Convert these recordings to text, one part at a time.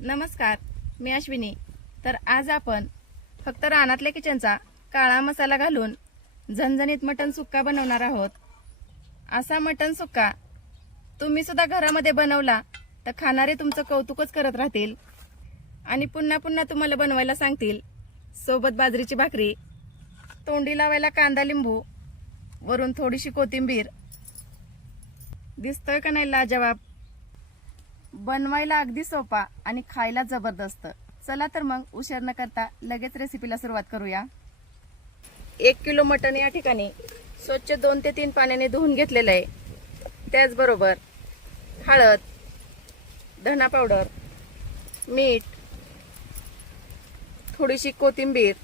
नमस्कार, मी अश्विनी। तर आज आपण फक्त रानातल्या किचनचा काळा मसाला घालून झणझणीत मटण सुक्का बनवणार आहोत। असा मटण सुक्का तुम्ही सुद्धा घरामध्ये बनवला तर खाणारे तुमचं कौतुकच करत राहतील आणि पुन्हा पुन्हा तुम्हाला बनवायला सांगतील। सोबत बाजरीची भाकरी, तोंडी लावायला कांदा लिंबू, वरून थोडीशी कोथिंबीर। दिसतोय का नाही लाजवाब? बनवायला अगदी सोपा आणि खायला जबरदस्त। चला तर मग उशीर न करता लगेच रेसिपीला सुरुवात करूया। 1 किलो मटण या ठिकाणी स्वच्छ 2 ते 3 पाण्याने धुवून घेतलेलं आहे। त्याचबरोबर हळद, धना पावडर, मीठ, थोडीशी कोथिंबीर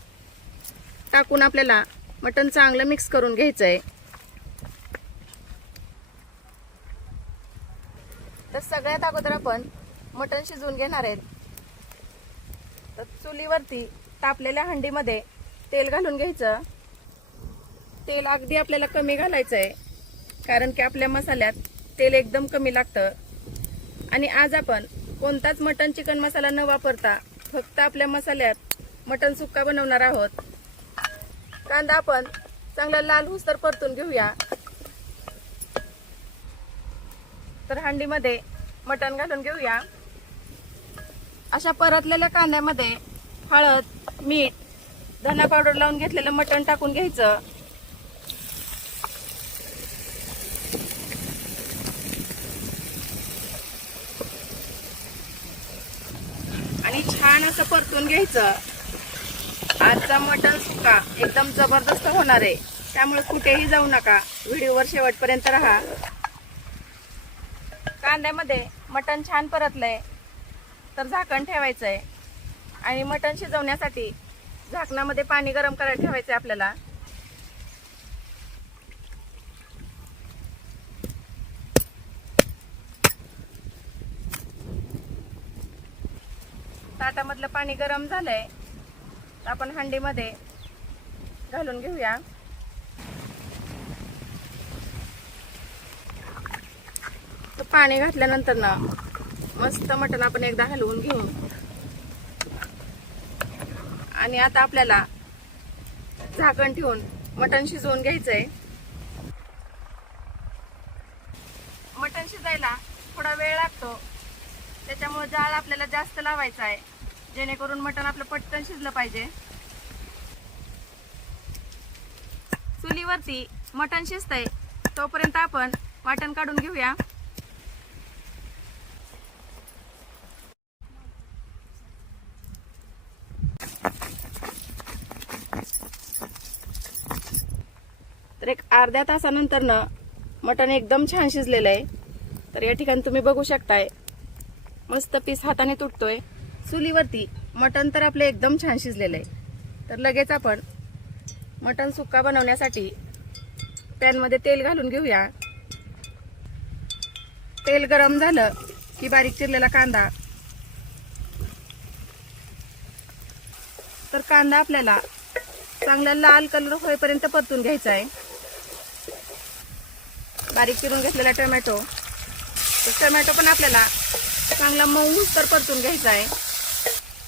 टाकून आपल्याला मटण चांगलं मिक्स करून घ्यायचं आहे। तर सगळ्यात अगोदर आपण मटण शिजवून घेणार आहेत। तर चुलीवरती तापलेल्या हंडीमध्ये तेल घालून घ्यायचं। तेल अगदी आपल्याला कमी घालायचं आहे, कारण की आपल्या मसाल्यात तेल एकदम कमी लागतं। आणि आज आपण कोणताच मटण चिकन मसाला न वापरता फक्त आपल्या मसाल्यात मटण सुक्का बनवणार आहोत। कांदा आपण चांगला लाल होईस्तोवर परतून घेऊया। तर हंडीमध्ये मटण घालून घेऊया। अशा परतलेल्या कांद्यामध्ये हळद, मीठ, धना पावडर लावून घेतलेलं मटण टाकून घ्यायचं। आणि छान असं परतून घ्यायचं। आजचा मटण सुक्का एकदम जबरदस्त होणार आहे, त्यामुळे कुठेही जाऊ नका, व्हिडिओवर शेवटपर्यंत राहा। कांद्यामध्ये मटण छान परतलंय तर झाकण ठेवायचंय आणि मटण शिजवण्यासाठी झाकणामध्ये पाणी गरम करायला ठेवायचंय आपल्याला। ताटामधलं पाणी गरम झालंय तर आपण हंडीमध्ये घालून घेऊया। तर पाणी घातल्यानंतर ना मस्त मटण आपण एकदा हलवून घेऊ। आणि आता आपल्याला झाकण ठेवून मटण शिजवून घ्यायचंय। मटण शिजायला थोडा वेळ लागतो, त्याच्यामुळे जाळ आपल्याला जास्त लावायचा आहे, जेणेकरून मटण आपलं पटकन शिजलं पाहिजे। चुलीवरती मटण शिजतंय तोपर्यंत आपण वाटण काढून घेऊया। तर एक अर्ध्या तासानंतर ना मटण एकदम छान शिजलेलं आहे। तर या ठिकाणी तुम्ही बघू शकताय मस्त पीस हाताने तुटतोय। चुलीवरती मटण तर आपलं एकदम छान शिजलेलं आहे। तर लगेच आपण मटण सुक्का बनवण्यासाठी पॅन मध्ये तेल घालून घेऊया। तेल गरम झालं की बारीक चिरलेला कांदा। तर कांदा आपल्याला चांगला लाल कलर होईपर्यंत परतून घ्यायचा आहे। बारीक चिरून घेतलेला टोमॅटो, तर टोमॅटो पण आपल्याला चांगला मऊ तर परतून घ्यायचा आहे।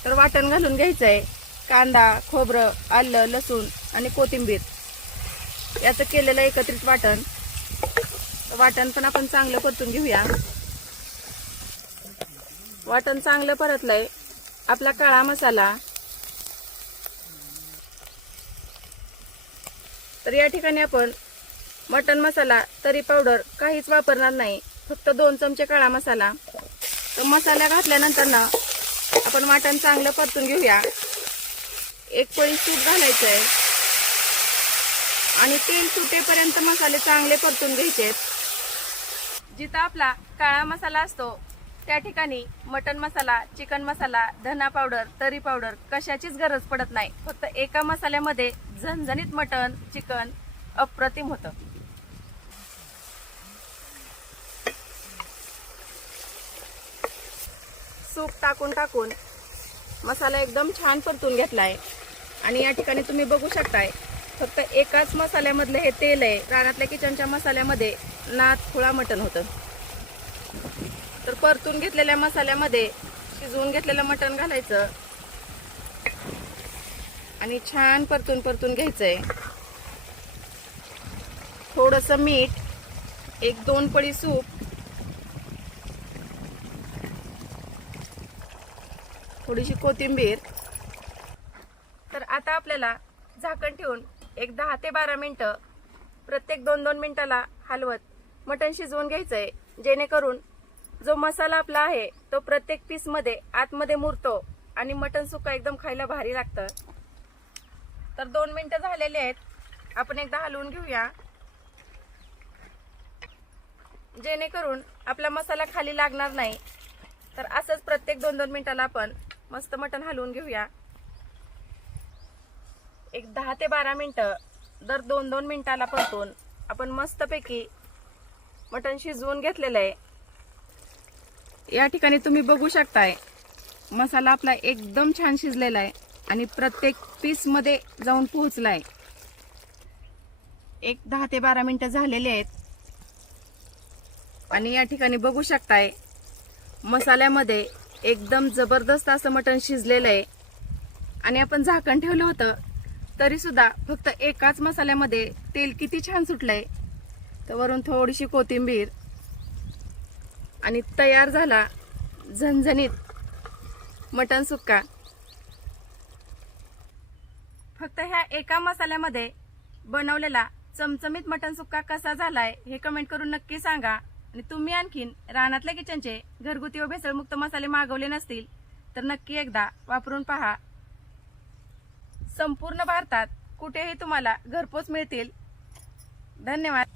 तर वाटण घालून घ्यायचं आहे। कांदा, खोबरं, आलं, लसूण आणि कोथिंबीर याचं केलेलं एकत्रित वाटण। वाटण पण आपण चांगलं परतून घेऊया। वाटण चांगलं परतलंय। आपला काळा मसाला, तर या ठिकाणी आपण मटन मसाला, तरी पावडर काहीच वापरणार नाही, फक्त 2 चमचे काळा मसाला। तर मसाला घातल्यानंतर ना आपण वाटण चांगलं परतून घेऊया। 1 पळी तूप घालायचंय आणि तेल सुटेपर्यंत मसाले चांगले परतून घ्यायचे। जिथं आपला काळा मसाला असतो त्या ठिकाणी मटन मसाला, चिकन मसाला, धना पावडर, तरी पावडर कशाचीच गरज पडत नाही। फक्त एका मसाल्यामध्ये झणझणीत मटन चिकन अप्रतिम होतं। सूप टाकून टाकून मसाला एकदम छान परतून घेतलाय। आणि या ठिकाणी तुम्ही बघू शकताय फक्त एकाच मसाल्यामधले हे तेल आहे। रानातल्या किचनच्या मसाल्यामध्ये नाथ खुळा मटण होतं। तर परतून घेतलेल्या मसाल्यामध्ये शिजवून घेतलेलं मटण घालायचं आणि छान परतून परतून घ्यायचंय. थोडंसं मीठ, 1-2 पळी सूप, थोडीशी कोथिंबीर. तर आता आपल्याला झाकण ठेवून एक 10 ते 12 मिनिटं प्रत्येक 2-2 मिनिटाला हलवत मटण शिजवून घ्यायचंय, जेणेकरून जो मसाला आपला आहे तो प्रत्येक पीस मध्ये आतमध्ये मुरतो आणि मटण सुक्का एकदम खायला भारी लागतं. तर 2 मिनिटं झालेले आहेत. आपण एकदा हलवून घेऊया, जेणेकरून आपला मसाला खाली लागणार नाही. तर असंच प्रत्येक 2-2 मिनिटाला आपण मस्त मटण हलवून घेऊया. एक 10 ते 12 मिनिटं दर 2-2 मिनिटाला परतून आपण मस्तपैकी मटण शिजवून घेतलेलं आहे. या ठिकाणी तुम्ही बघू शकताय मसाला आपला एकदम छान शिजलेला आहे आणि प्रत्येक पीस मध्ये जाऊन पोहोचलाय. एक 10 ते 12 मिनिटं झालेले आहेत आणि या ठिकाणी बघू शकताय मसाल्यामध्ये एकदम जबरदस्त असं मटण शिजलेलं आहे. आणि आपण झाकण ठेवलं होतं तरी सुद्धा फक्त एकाच मसाल्यामध्ये तेल किती छान सुटलंय. तर वरून थोडीशी कोथिंबीर आणि तयार झाला झणझणीत मटण सुक्का. फक्त ह्या एका मसाल्यामध्ये बनवलेला चमचमीत मटण सुक्का कसा झालाय हे कमेंट करून नक्की सांगा. आणि तुम्ही आणखीन रानातल्या किचनचे घरगुती व भेसळमुक्त मसाले मागवले नसतील तर नक्की एकदा वापरून पहा. संपूर्ण भारतात कुठेही तुम्हाला घरपोच मिळतील. धन्यवाद.